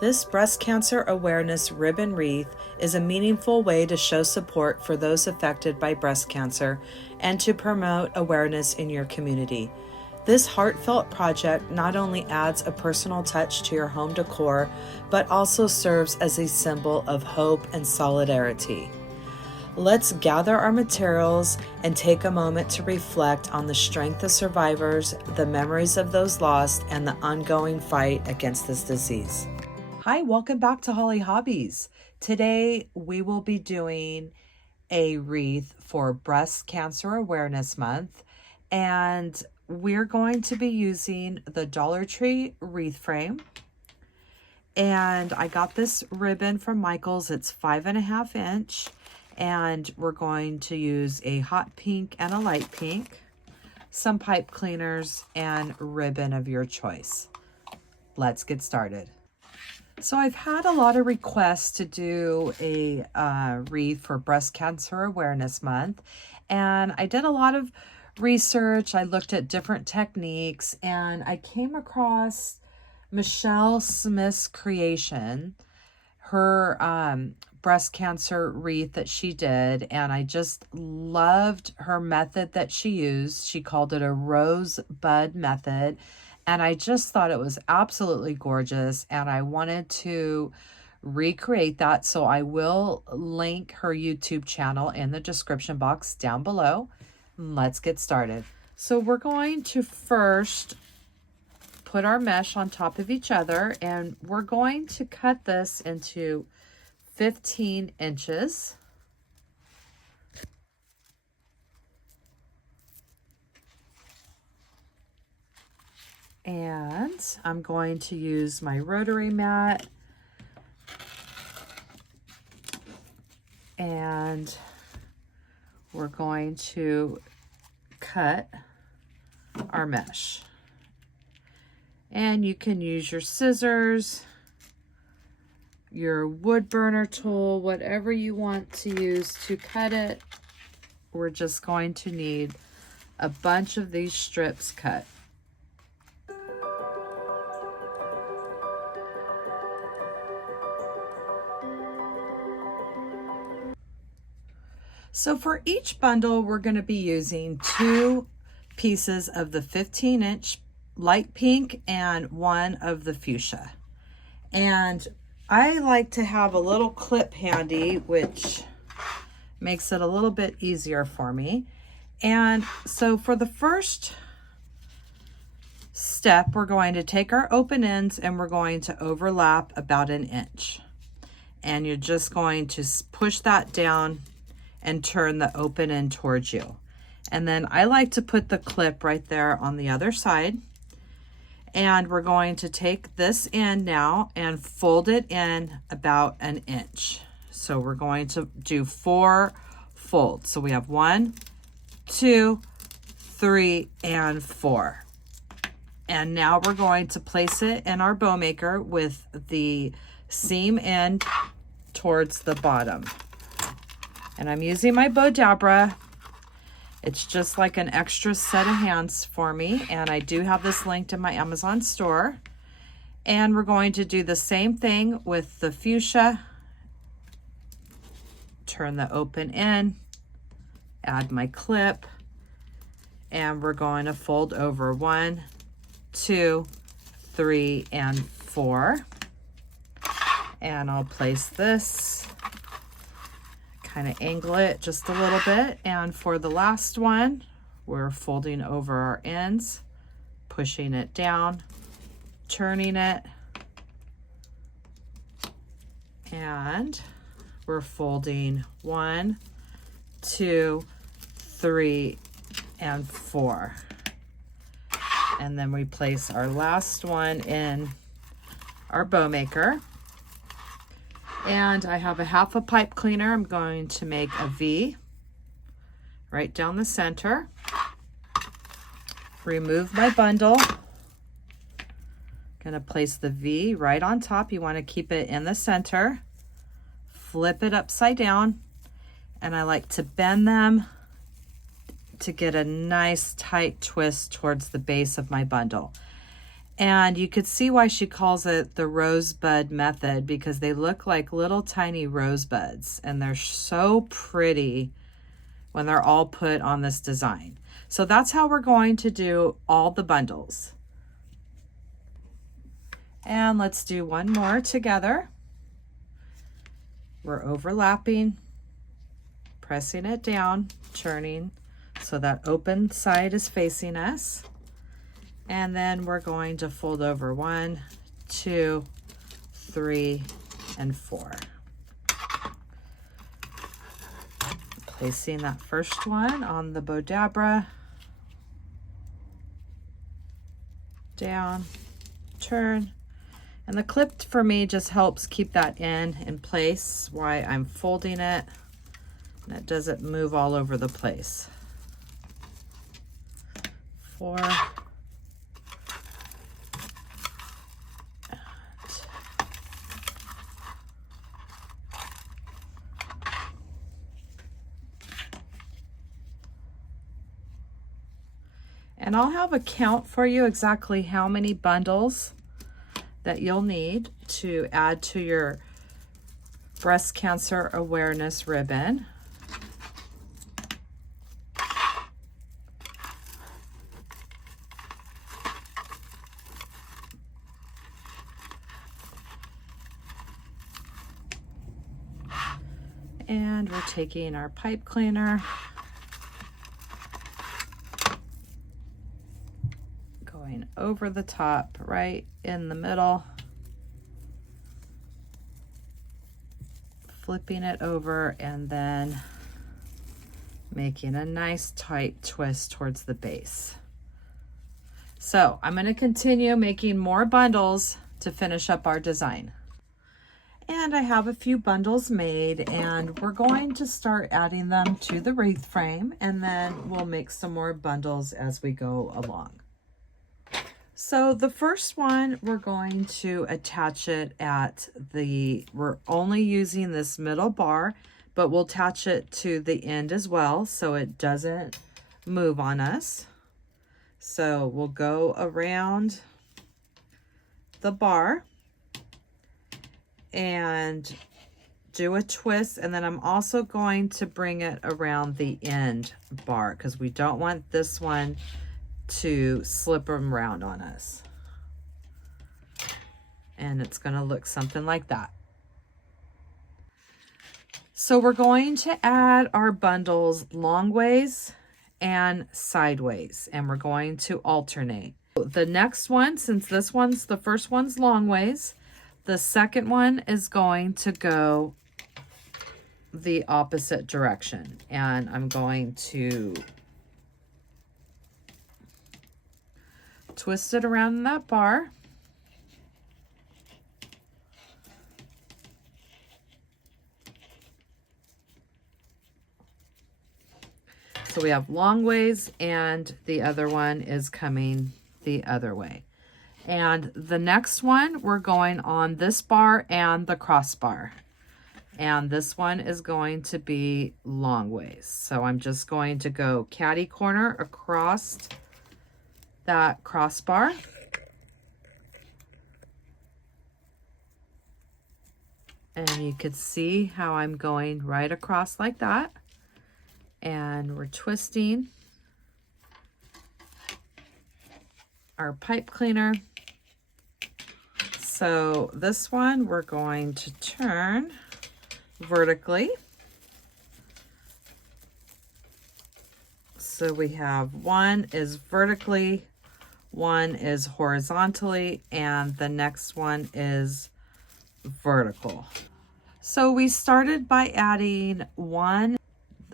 This breast cancer awareness ribbon wreath is a meaningful way to show support for those affected by breast cancer and to promote awareness in your community. This heartfelt project not only adds a personal touch to your home decor, but also serves as a symbol of hope and solidarity. Let's gather our materials and take a moment to reflect on the strength of survivors, the memories of those lost, and the ongoing fight against this disease. Hi, welcome back to Hollie Hobbies. Today we will be doing a wreath for Breast Cancer Awareness Month, and we're going to be using the Dollar Tree wreath frame. And I got this ribbon from Michael's. It's 5.5 inch. And we're going to use a hot pink and a light pink, some pipe cleaners, and ribbon of your choice. Let's get started. So I've had a lot of requests to do a wreath for Breast Cancer Awareness Month, and I did a lot of research. I looked at different techniques, and I came across Michelle Smith's creation, her breast cancer wreath that she did, and I just loved her method that she used. She called it a rosebud method, and I just thought it was absolutely gorgeous, and I wanted to recreate that, so I will link her YouTube channel in the description box down below. Let's get started. So we're going to first put our mesh on top of each other, and we're going to cut this into 15 inches. And I'm going to use my rotary mat, and we're going to cut our mesh. And you can use your scissors, your wood burner tool, whatever you want to use to cut it. We're just going to need a bunch of these strips cut. So for each bundle, we're going to be using 2 pieces of the 15-inch light pink and 1 of the fuchsia. And I like to have a little clip handy, which makes it a little bit easier for me. And so for the first step, we're going to take our open ends and we're going to overlap about 1 inch. And you're just going to push that down and turn the open end towards you. And then I like to put the clip right there on the other side. And we're going to take this end now and fold it in about 1 inch. So we're going to do 4 folds. So we have 1, 2, 3, and 4. And now we're going to place it in our bow maker with the seam end towards the bottom. And I'm using my bow dabra. It's just like an extra set of hands for me, and I do have this linked in my Amazon store. And we're going to do the same thing with the fuchsia. Turn the open in, add my clip, and we're going to fold over 1, 2, 3, and 4. And I'll place this, kind of angle it just a little bit. And for the last one, we're folding over our ends, pushing it down, turning it, and we're folding 1, 2, 3, and 4. And then we place our last one in our bow maker. And I have a 1/2 pipe cleaner. I'm going to make a V right down the center. Remove my bundle. Gonna place the V right on top. You want to keep it in the center. Flip it upside down, and I like to bend them to get a nice tight twist towards the base of my bundle. And you could see why she calls it the rosebud method, because they look like little tiny rosebuds, and they're so pretty when they're all put on this design. So that's how we're going to do all the bundles. And let's do one more together. We're overlapping, pressing it down, turning so that open side is facing us. And then we're going to fold over 1, 2, 3, and 4. Placing that first one on the Bodabra, down, turn. And the clip for me just helps keep that in place while I'm folding it, and it doesn't move all over the place. 4. And I'll have a count for you exactly how many bundles that you'll need to add to your breast cancer awareness ribbon. And we're taking our pipe cleaner, going over the top, right in the middle, flipping it over, and then making a nice tight twist towards the base. So I'm going to continue making more bundles to finish up our design. And I have a few bundles made, and we're going to start adding them to the wreath frame, and then we'll make some more bundles as we go along. So the first one, we're going to attach it we're only using this middle bar, but we'll attach it to the end as well so it doesn't move on us. So we'll go around the bar and do a twist, and then I'm also going to bring it around the end bar because we don't want this one to slip around on us. And it's going to look something like that. So we're going to add our bundles long ways and sideways, and we're going to alternate. The next one, since the first one's long ways, the second one is going to go the opposite direction, and I'm going to twist it around that bar. So we have long ways, and the other one is coming the other way. And the next one, we're going on this bar and the crossbar. And this one is going to be long ways. So I'm just going to go catty corner across that crossbar. And you could see how I'm going right across like that. And we're twisting our pipe cleaner. So this one we're going to turn vertically. So we have one is vertically, one is horizontally, and the next one is vertical. So we started by adding one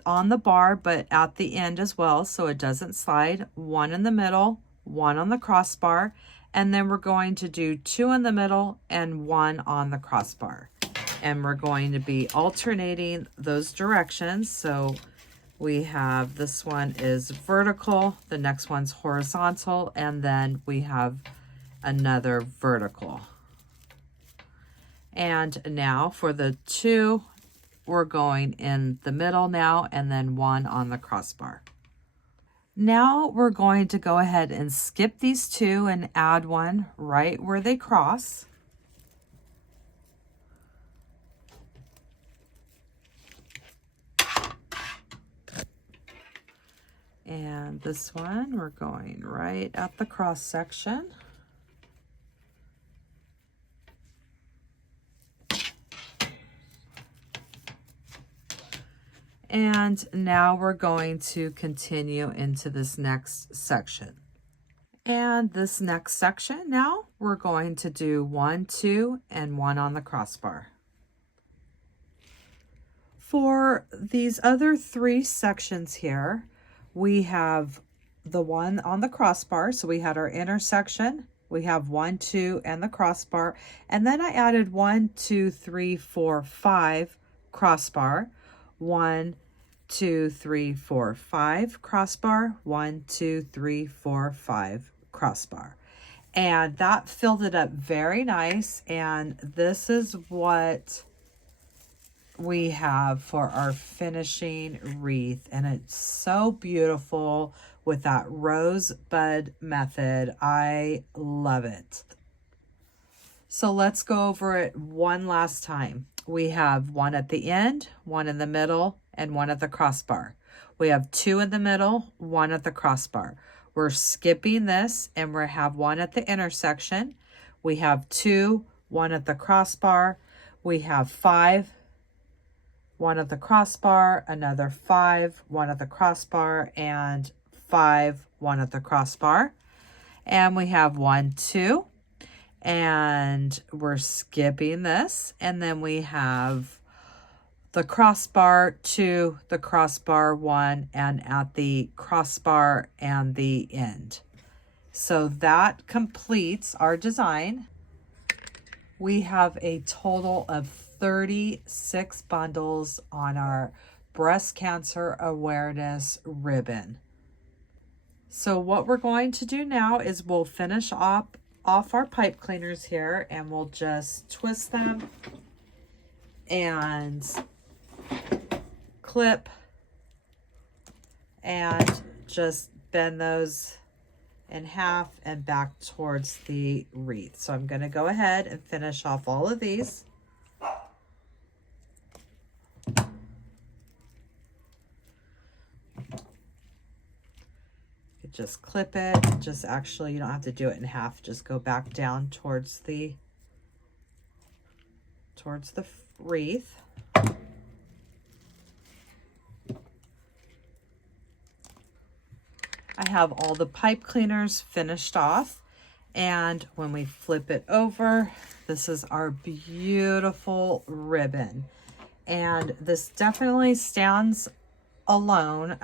on the bar, but at the end as well, so it doesn't slide, one in the middle, one on the crossbar, and then we're going to do two in the middle and one on the crossbar. And we're going to be alternating those directions. So we have this one is vertical, the next one's horizontal, and then we have another vertical. And now for the two, we're going in the middle now, and then one on the crossbar. Now we're going to go ahead and skip these two and add one right where they cross. And this one, we're going right at the cross section. And now we're going to continue into this next section. And this next section, now we're going to do 1, 2, and 1 on the crossbar. For these other 3 sections here, we have the one on the crossbar. So we had our intersection, we have 1, 2, and the crossbar. And then I added 1, 2, 3, 4, 5 crossbar. 1, 2, 3, 4, 5 crossbar. 1, 2, 3, 4, 5 crossbar. And that filled it up very nice. And this is what we have for our finishing wreath, and it's so beautiful with that rosebud method. I love it. So let's go over it one last time. We have 1 at the end, 1 in the middle, and 1 at the crossbar. We have 2 in the middle, 1 at the crossbar. We're skipping this, and we have 1 at the intersection. We have 2, 1 at the crossbar. We have 5, 1 at the crossbar, another 5, 1 at the crossbar, and 5, 1 at the crossbar. And we have 1, 2, and we're skipping this. And then we have the crossbar, 2, the crossbar, 1, and at the crossbar and the end. So that completes our design. We have a total of 36 bundles on our breast cancer awareness ribbon. So what we're going to do now is we'll finish off our pipe cleaners here, and we'll just twist them and clip and just bend those in half and back towards the wreath. So I'm going to go ahead and finish off all of these. Just clip it. Just actually, you don't have to do it in half. Just go back down towards the wreath. I have all the pipe cleaners finished off, and when we flip it over, this is our beautiful ribbon, and this definitely stands alone.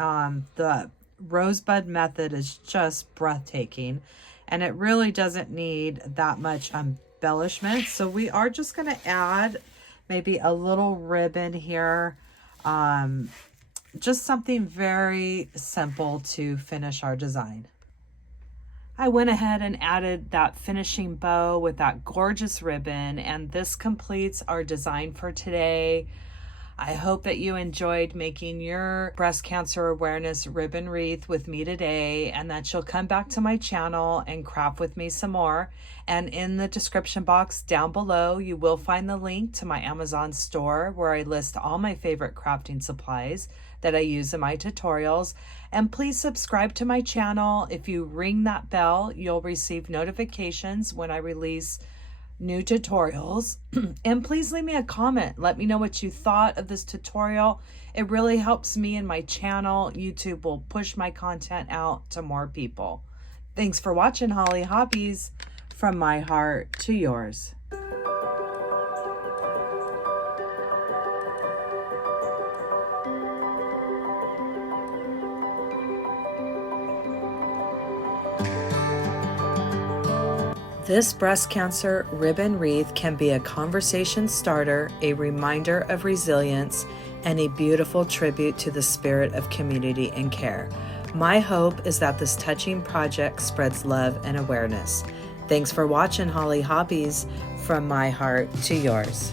The rosebud method is just breathtaking, and it really doesn't need that much embellishment. So we are just going to add maybe a little ribbon here, just something very simple to finish our design. I went ahead and added that finishing bow with that gorgeous ribbon, and this completes our design for today. I hope that you enjoyed making your breast cancer awareness ribbon wreath with me today, and that you'll come back to my channel and craft with me some more. And in the description box down below, you will find the link to my Amazon store where I list all my favorite crafting supplies that I use in my tutorials. And please subscribe to my channel. If you ring that bell, you'll receive notifications when I release new tutorials. And please leave me a comment. Let me know what you thought of this tutorial. It really helps me and my channel. YouTube will push my content out to more people. Thanks for watching Hollie Hobbies, from my heart to yours. This breast cancer ribbon wreath can be a conversation starter, a reminder of resilience, and a beautiful tribute to the spirit of community and care. My hope is that this touching project spreads love and awareness. Thanks for watching Hollie Hobbies, from my heart to yours.